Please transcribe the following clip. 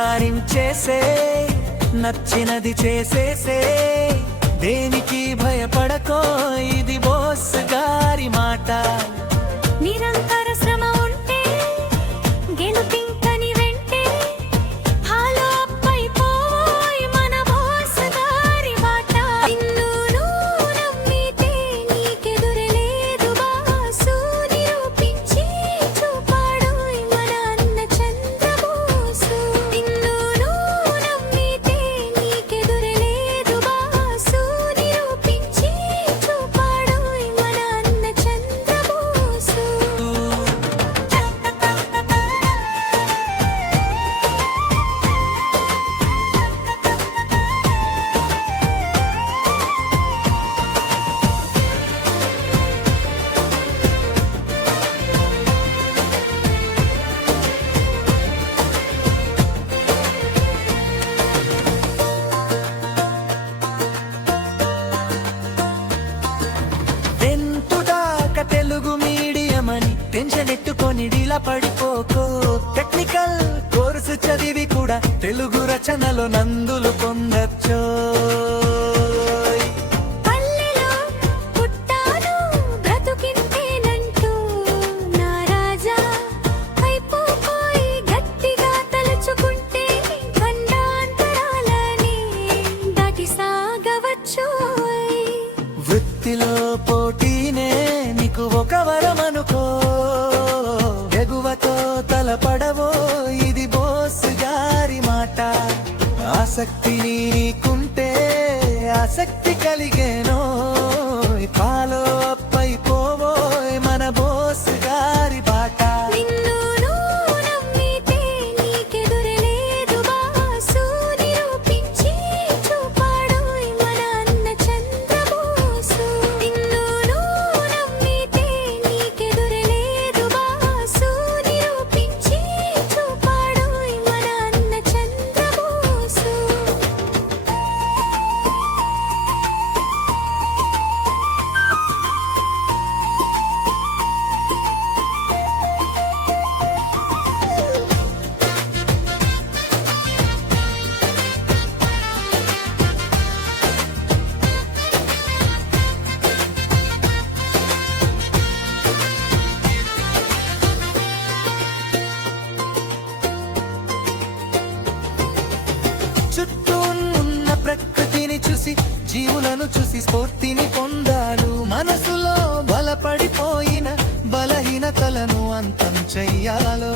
బంగారించేసే నచ్చినది చేసేసే దేనికి భయపడకో ఇది బోస్ గారి మాట నిరంతర శ్రమ ఉంటే గెలుపింకని వెంటే ఫాలో అప్ అయిపోయి మన బోస్ గారి బాట నిన్ను నమ్మితే నీకెదురే లేదు బాసు నిరూపించి చూపాడు మన అన్న చంద్రబోసు నిన్ను నమ్మితే నీకెదురే లేదు బాసు నిరూపించి చూపాడు మన అన్న చంద్రబోసు తెలుగు మీడియం అని టెన్షన్ ఎట్టుకొని డీలా పడిపోకో టెక్నికల్ కోర్సు చదివి కూడా తెలుగు రచనలో నందులు పొందొచ్చు పల్లెలో పుట్టాను బ్రతుకింతేనంటూ నా రాజా అయిపోయి గట్టిగా తలుచుకుంటే ఖండాంతరాలని దాటి సాగవచ్చు వృత్తిలో పోటీనే నీకు ఒక వరమనుకో ఎగువతో తలపడవో ఇది బోస్ గారి మాట ఆసక్తి నీకుంటే ఆసక్తి కలిగేనో ఫాలో అప్ అయిపోవోయ్ మన బోస్ గారి బాట నిన్ను నమ్మితే నీకెదురే లేదు బాసు నిరూపించి చూపాడు మన అన్న చంద్రబోసు నిన్ను నమ్మితే నీకెదురే లేదు బాసు నిరూపించి చూపాడు మన అన్న చంద్రబోసు చుట్టూ ఉన్న ప్రకృతిని చూసి జీవులను చూసి స్ఫూర్తిని పొందాలు మనసులో బలపడిపోయిన బలహీనతలను అంతం చెయ్యాలో